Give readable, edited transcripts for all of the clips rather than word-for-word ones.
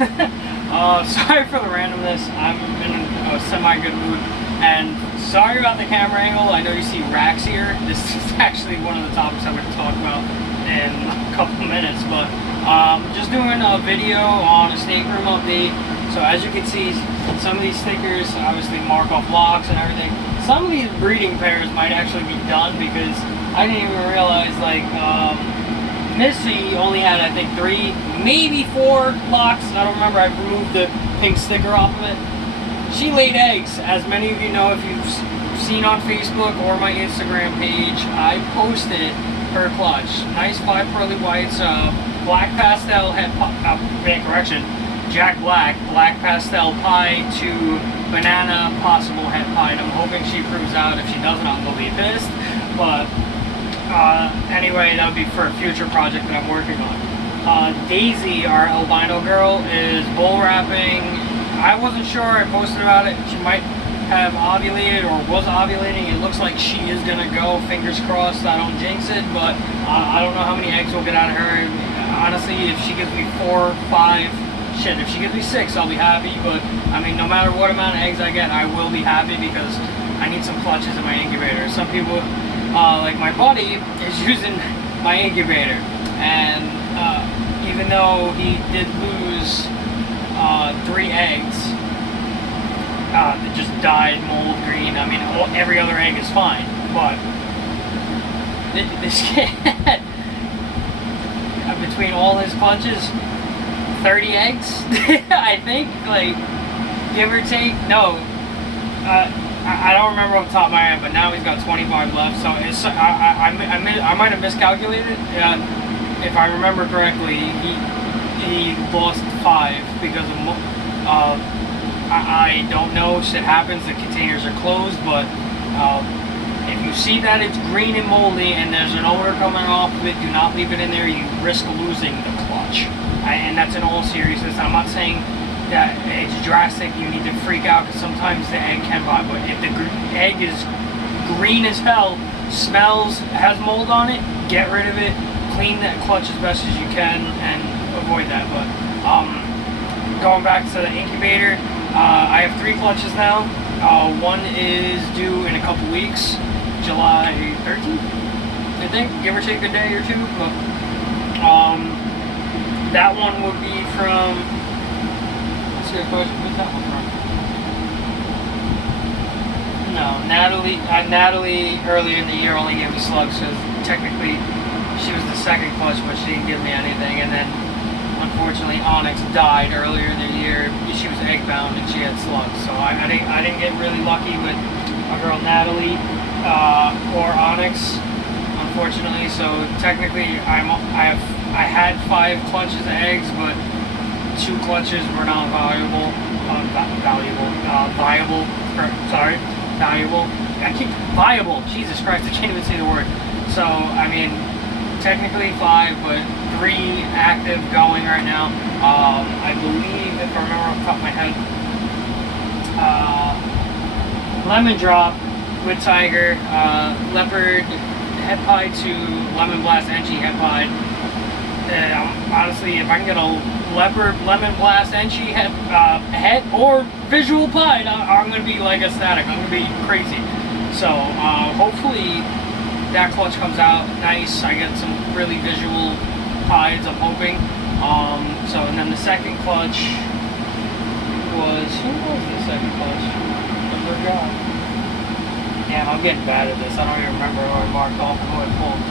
Sorry for the randomness. I'm in a semi-good mood, and sorry about the camera angle. I know you see racks here. This is actually one of the topics I'm going to talk about in a couple minutes, but just doing a video on a snake room update. So as you can see, some of these stickers obviously mark off locks and everything. Some of these breeding pairs might actually be done because I didn't even realize, like, Missy only had, I think, 3, maybe 4 locks. I don't remember. I removed the pink sticker off of it. She laid eggs. As many of you know, if you've seen on Facebook or my Instagram page, I posted her clutch. Nice 5 pearly whites, black pastel head correction, Jack Black, black pastel pie to banana possible head pie. I'm hoping she proves out. If she doesn't, I'm gonna be pissed. But anyway, that would be for a future project that I'm working on. Daisy, our albino girl, is bull wrapping. I wasn't sure. I posted about it. She might have ovulated or was ovulating. It looks like she is gonna go. Fingers crossed. I don't jinx it, but I don't know how many eggs we'll get out of her. Honestly, if she gives me 4, 5, shit, if she gives me 6, I'll be happy. But I mean, no matter what amount of eggs I get, I will be happy because I need some clutches in my incubator. Some people, like my buddy, is using my incubator, and even though he did lose 3 eggs that just died mold green, I mean, every other egg is fine, but this kid, between all his clutches, 30 eggs, I think, like, give or take. No, I don't remember off the top of my head, but now he's got 25 left, so it's, I might have miscalculated. If I remember correctly, he lost 5 because of, I don't know, shit happens, the containers are closed, but if you see that it's green and moldy and there's an odor coming off of it, do not leave it in there. You risk losing the clutch. And that's in all seriousness. I'm not saying that it's drastic, you need to freak out, because sometimes the egg can rot, but if the egg is green as hell, smells, has mold on it, get rid of it, clean that clutch as best as you can, and avoid that. But going back to the incubator, I have 3 clutches now. One is due in a couple weeks, July 13th, I think, give or take a day or 2. But that one would be from, that's a good question, who's that one from? No, Natalie earlier in the year only gave me slugs, because technically she was the second clutch, but she didn't give me anything. And then unfortunately Onyx died earlier in the year. She was egg bound and she had slugs, so I didn't get really lucky with my girl Natalie or Onyx, unfortunately. So technically I had 5 clutches of eggs, but 2 clutches were not valuable. I keep viable. Jesus Christ, I can't even say the word. So I mean, technically 5, but 3 active going right now. I believe, if I remember off the top of my head, Lemon Drop with Tiger, Leopard head pie to Lemon Blast Enchi head pie. Honestly, if I can get a Leopard Lemon Blast Enchi head or visual pie, I'm going to be like ecstatic. I'm going to be crazy. So hopefully that clutch comes out nice. I get some really visual pies, I'm hoping. So, and then the second clutch was, who was the second clutch? I forgot. Damn, I'm getting bad at this. I don't even remember who I marked off and who I pulled.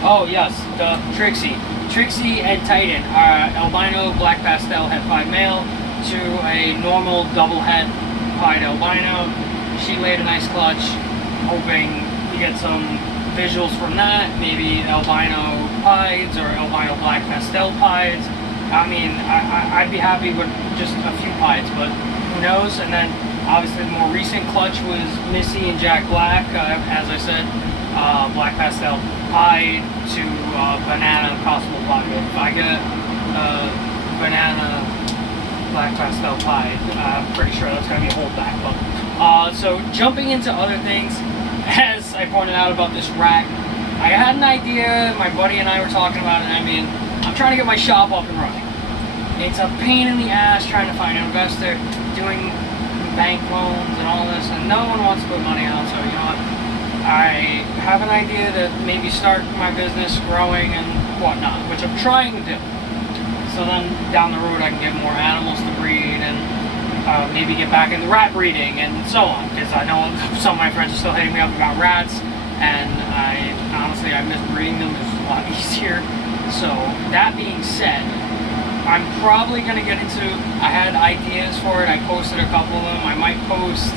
Oh yes, the Trixie and Titan, albino black pastel head pied male to a normal double head pied albino. She laid a nice clutch, hoping to get some visuals from that, maybe albino pieds or albino black pastel pieds. I mean, I'd be happy with just a few pieds, but who knows. And then obviously the more recent clutch was Missy and Jack Black, as I said, black pastel pied to banana possible pie. If I get banana black pastel pie, I'm pretty sure that's going to be a whole back bump. So jumping into other things, as I pointed out about this rack, I had an idea, my buddy and I were talking about it. I mean, I'm trying to get my shop up and running. It's a pain in the ass trying to find an investor, doing bank loans and all this, and no one wants to put money out, so you know what? I have an idea to maybe start my business growing and whatnot, which I'm trying to do. So then down the road I can get more animals to breed and maybe get back into rat breeding and so on, because I know some of my friends are still hitting me up about rats, and I honestly miss breeding them. It's a lot easier. So that being said, I'm probably going to get into, I had ideas for it, I posted a couple of them. I might post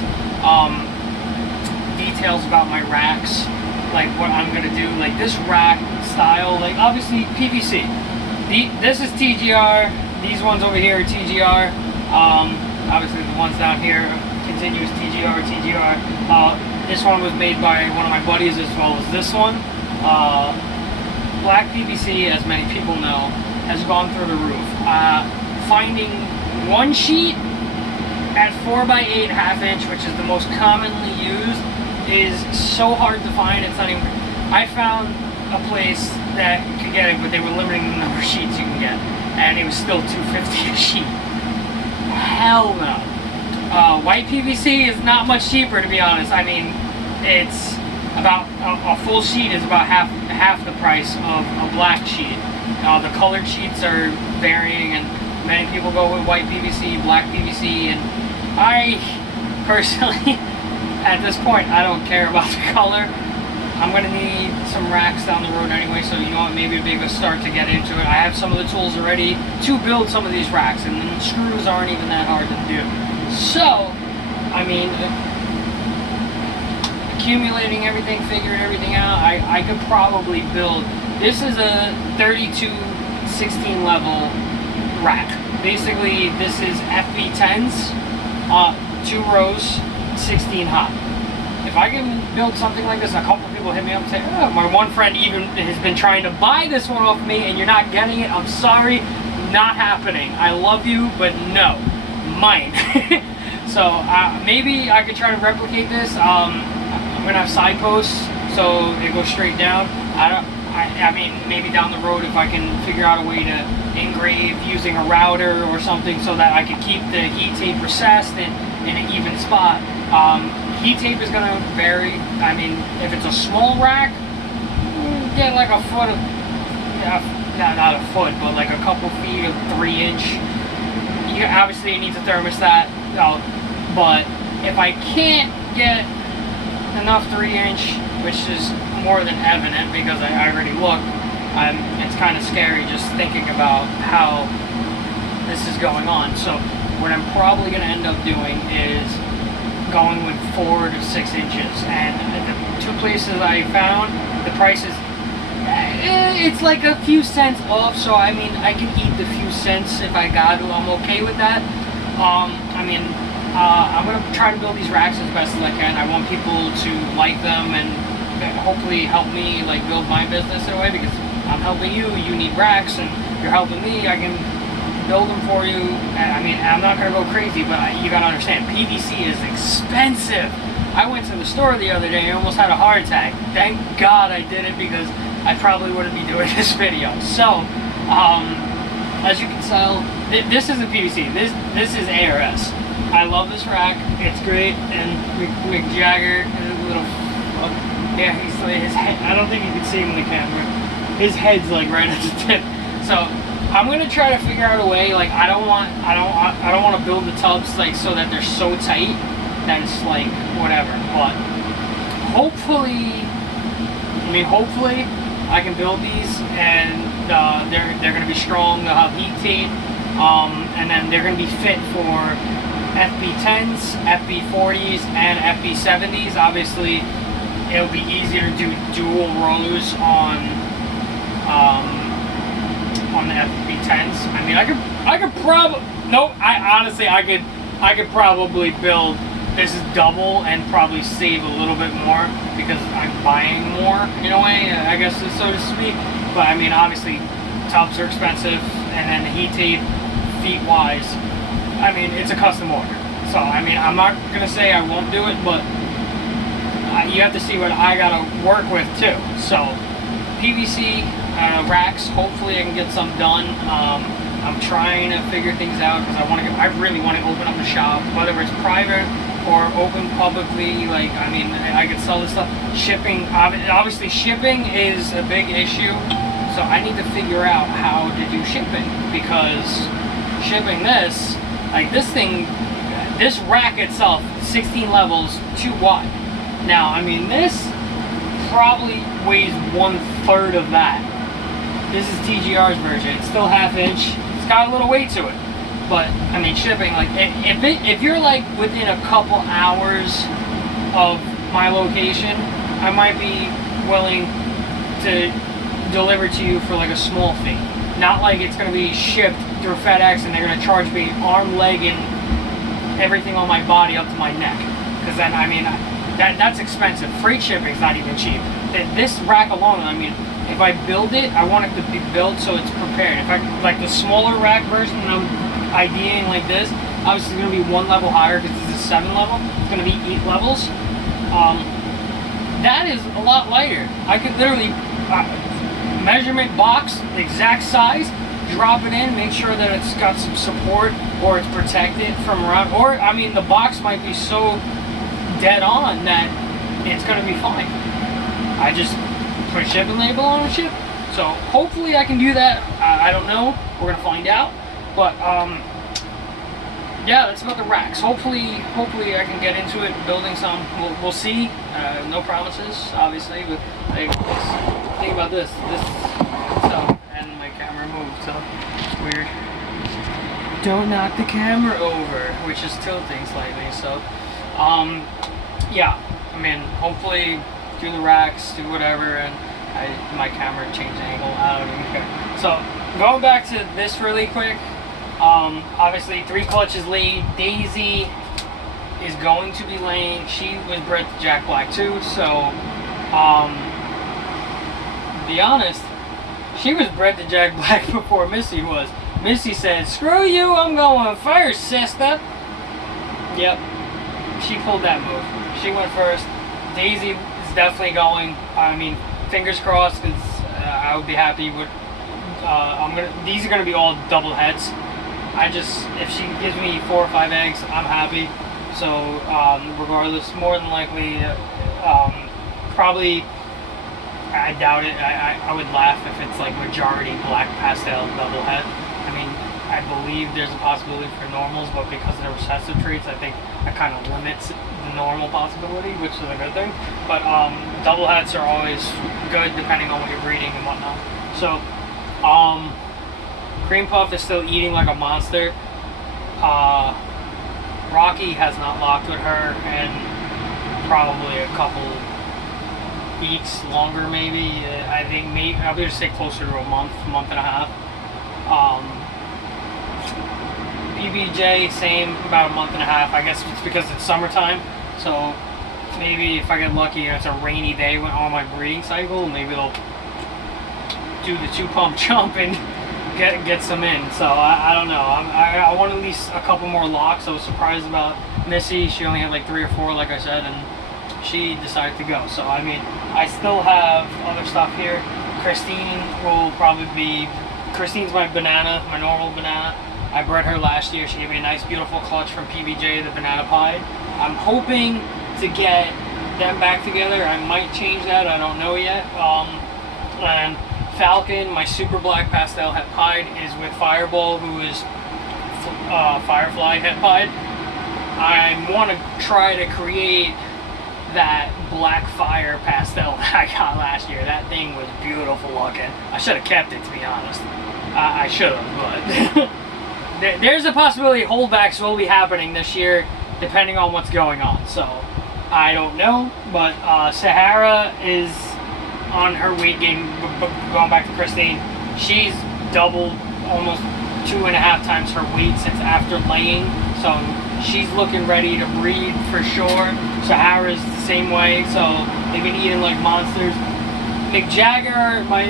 details about my racks, like what I'm going to do, like this rack style, like obviously PVC. This is TGR, these ones over here are TGR, obviously the ones down here, continuous TGR. This one was made by one of my buddies as well as this one. Black PVC, as many people know, has gone through the roof. Finding one sheet at 4x8 ½ inch, which is the most commonly used, is so hard to find. It's not even. I found a place that could get it, but they were limiting the number of sheets you can get, and it was still $2.50 a sheet. Hell no. White PVC is not much cheaper, to be honest. I mean, it's about a full sheet is about half the price of a black sheet. The colored sheets are varying, and many people go with white PVC, black PVC, and I personally, at this point, I don't care about the color. I'm going to need some racks down the road anyway, so you know what, maybe it'd be a good start to get into it. I have some of the tools already to build some of these racks, and the screws aren't even that hard to do. So, I mean, accumulating everything, figuring everything out, I could probably build. This is a 32/16 level rack. Basically, this is FB10s, 2 rows, 16 high. If I can build something like this, a couple of people hit me up and say, oh, my one friend even has been trying to buy this one off me and you're not getting it. I'm sorry, not happening. I love you, but no, mine. So maybe I could try to replicate this. I'm gonna have side posts so it goes straight down. I mean, maybe down the road if I can figure out a way to engrave using a router or something so that I can keep the heat tape recessed in an even spot. Heat tape is going to vary. I mean, if it's a small rack, get like a foot of, not a foot, but like a couple feet of 3-inch. Obviously it needs a thermostat, but if I can't get enough 3-inch, which is more than evident because I already looked, it's kind of scary just thinking about how this is going on. So what I'm probably going to end up doing is going with 4 to 6 inches, and the 2 places I found, the price is, it's like a few cents off, so I mean, I can eat the few cents if I got to. I'm okay with that. I mean, I'm going to try to build these racks as best as I can. I want people to like them and hopefully help me like build my business in a way, because I'm helping you, you need racks, and you're helping me, I can build them for you. I mean, I'm not going to go crazy, but you got to understand, PVC is expensive. I went to the store the other day and almost had a heart attack. Thank God I did it, because I probably wouldn't be doing this video. So, as you can tell, this isn't PVC. This is ARS. I love this rack. It's great. And Mick Jagger, his little, yeah, his head. I don't think you can see him in the camera. His head's like right at the tip. So I'm gonna try to figure out a way. Like I don't want to build the tubs like so that they're so tight that it's like whatever. But hopefully I can build these, and they're gonna be strong. They'll have heat tape, and then they're gonna be fit for FB10s, FB40s, and FB70s. Obviously, it'll be easier to do dual rows on the FB10s. I mean, I could probably, nope, I could probably build, this is double and probably save a little bit more because I'm buying more in a way, I guess, so to speak. But I mean, obviously, tubs are expensive, and then the heat tape, feet wise, I mean, it's a custom order. So, I mean, I'm not gonna say I won't do it, but you have to see what I gotta work with too. So, PVC racks. Hopefully I can get some done. I'm trying to figure things out because I really want to open up a shop, whether it's private or open publicly. Like, I mean, I could sell this stuff. Shipping, obviously shipping is a big issue. So I need to figure out how to do shipping, because shipping this, like this thing, this rack itself, 16 levels, too wide. Now, I mean, this probably weighs 1/3 of that. This is TGR's version. It's still 1/2 inch. It's got a little weight to it. But, I mean, shipping, like, if you're, like, within a couple hours of my location, I might be willing to deliver to you for, like, a small fee. Not like it's going to be shipped through FedEx and they're going to charge me arm, leg, and everything on my body up to my neck. Because then, I mean, that's expensive. Freight shipping's not even cheap. This rack alone, I mean, if I build it, I want it to be built so it's prepared. If I, like the smaller rack version I'm ideating like this, obviously it's going to be 1 level higher because this is 7 level. It's going to be 8 levels. That is a lot lighter. I could literally measurement box, exact size, drop it in, make sure that it's got some support or it's protected from around, or I mean the box might be so dead on that it's going to be fine. I just put a shipping label on the ship. So hopefully I can do that. I don't know. We're going to find out. But yeah, that's about the racks. Hopefully I can get into it, building some. We'll see. No promises, obviously, but like, think about this. So, and my camera moved, so weird. Don't knock the camera over, which is tilting slightly. So, yeah. I mean, hopefully do the racks, do whatever, and my camera changed angle. I don't even care. So, going back to this really quick. Obviously 3 clutches laid. Daisy is going to be laying. She was bred to Jack Black too, so to be honest, she was bred to Jack Black before Missy was. Missy said, "Screw you, I'm going first, sister." Yep, she pulled that move. She went first. Daisy is definitely going. I mean, fingers crossed, because I would be happy with. These are gonna be all double heads. If she gives me 4 or 5 eggs, I'm happy. So, regardless, more than likely, probably, I doubt it. I would laugh if it's like majority black pastel double head. I mean, I believe there's a possibility for normals, but because of the recessive traits, I think that kind of limits the normal possibility, which is a good thing. But, double heads are always good depending on what you're breeding and whatnot. So, Cream Puff is still eating like a monster. Rocky has not locked with her in probably a couple weeks longer, maybe. I think maybe I'll just say closer to a month and a half. PBJ, same, about a month and a half. I guess it's because it's summertime, so maybe if I get lucky and it's a rainy day on my breeding cycle, maybe it'll do the 2-pump jump and get some in. So I don't know. I want at least a couple more locks. I was surprised about Missy. She only had like 3 or 4, like I said, and she decided to go. So I mean, I still have other stuff here. Christine will probably be. Christine's my banana, my normal banana. I bred her last year. She gave me a nice, beautiful clutch from PBJ, the banana pie. I'm hoping to get them back together. I might change that. I don't know yet. And Falcon, my super black pastel het pied, is with Fireball, who is Firefly het pied. I want to try to create that black fire pastel that I got last year. That thing was beautiful looking. I should have kept it, to be honest. I should have, but there's a possibility holdbacks will be happening this year, depending on what's going on. So I don't know, but Sahara is on her weight gain. Going back to Christine, she's doubled, almost 2.5 times her weight since after laying. So she's looking ready to breed for sure. Sahara's the same way, so they've been eating like monsters. McJagger, my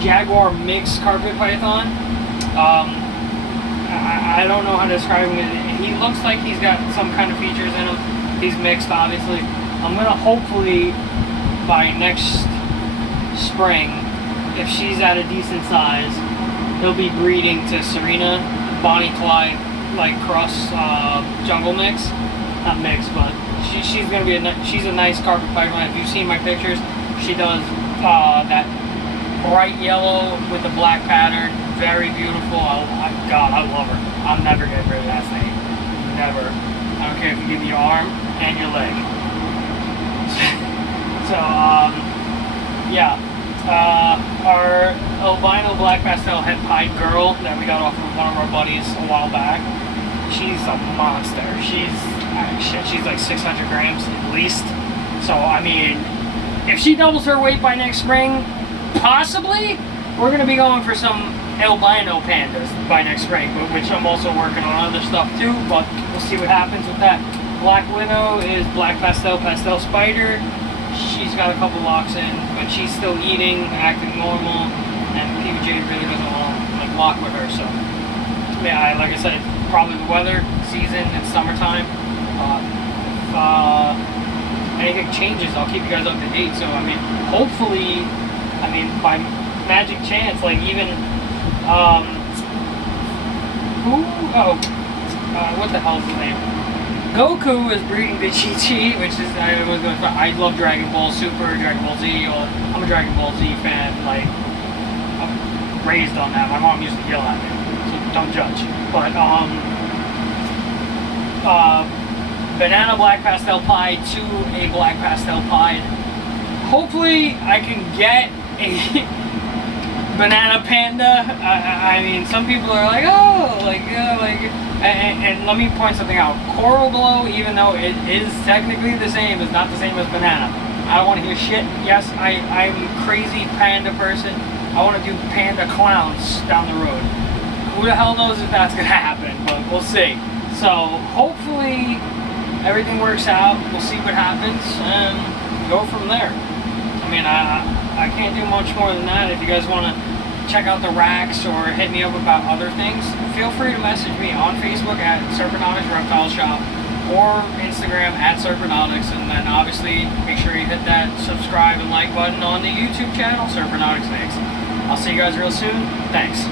Jaguar mixed carpet python. I don't know how to describe him. He looks like he's got some kind of features in him. He's mixed, obviously. I'm gonna hopefully by next spring, if she's at a decent size, he'll be breeding to Serena, Bonnie Clyde, like cross jungle mix. Not mix, but she's gonna be she's a nice carpet python. If you've seen my pictures, she does that bright yellow with the black pattern. Very beautiful. God, I love her. I'll never get rid of that thing. Never. I don't care if you give me your arm and your leg. So, yeah. Our albino black pastel het pied girl that we got off from one of our buddies a while back, she's a monster. She's like 600 grams at least. So, I mean, if she doubles her weight by next spring, possibly, we're going to be going for some albino pandas by next spring, which I'm also working on other stuff too, but we'll see what happens with that. Black Widow is black pastel spider. She's got a couple locks in, but she's still eating, acting normal, and PBJ really doesn't want to like lock with her. So, yeah, like I said, probably the weather, season, it's summertime. If anything changes, I'll keep you guys up to date. So, I mean, hopefully, by magic chance, like even what the hell is his name? Goku is breeding the Chi-Chi, which is, I love Dragon Ball Super, Dragon Ball Z, I'm a Dragon Ball Z fan, like, I'm raised on that. My mom used to yell at me, so don't judge. But, banana black pastel pie to a black pastel pie. Hopefully, I can get a banana panda. I mean, some people are like, oh, and let me point something out. Coral glow, even though it is technically the same, is not the same as banana. I don't want to hear shit. Yes, I'm a crazy panda person. I want to do panda clowns down the road. Who the hell knows if that's going to happen, but we'll see. So, hopefully, everything works out. We'll see what happens, and go from there. I mean, I can't do much more than that. If you guys want to check out the racks or hit me up about other things, feel free to message me on Facebook at Serpenotics Reptile Shop or Instagram at Serpenotics, and then obviously make sure you hit that subscribe and like button on the YouTube channel, Serpenotics Mix. I'll see you guys real soon. Thanks.